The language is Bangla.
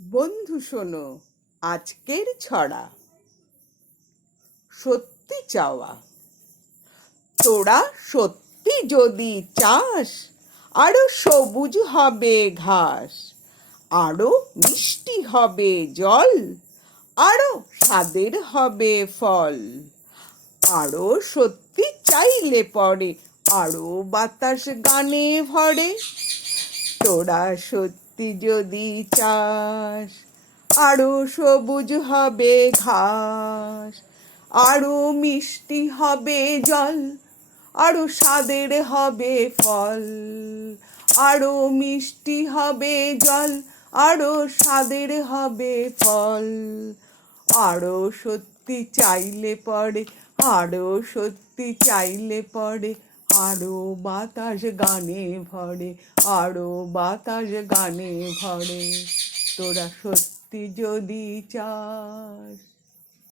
বন্ধু শোনো, আজকের ছড়া। সত্যি চাওয়া। তোরা সত্যি যদি চাস, আরও সবুজ হবে ঘাস, আরও মিষ্টি হবে জল, আরও স্বাদের হবে ফল। আরও সত্যি চাইলে পরে আরও বাতাস গানে ভরে। তোরা সত্যি যদি চাস, আরও সবুজ হবে ঘাস, আরও মিষ্টি হবে জল, আরও স্বাদের হবে ফল, আরও মিষ্টি হবে জল, আরও স্বাদের হবে ফল। আরও সত্যি চাইলে পরে আরও সত্যি চাইলে পরে আরও বাতাস গানে ভরে আরও বাতাস গানে ভরে। তোরা সত্যি যদি চাস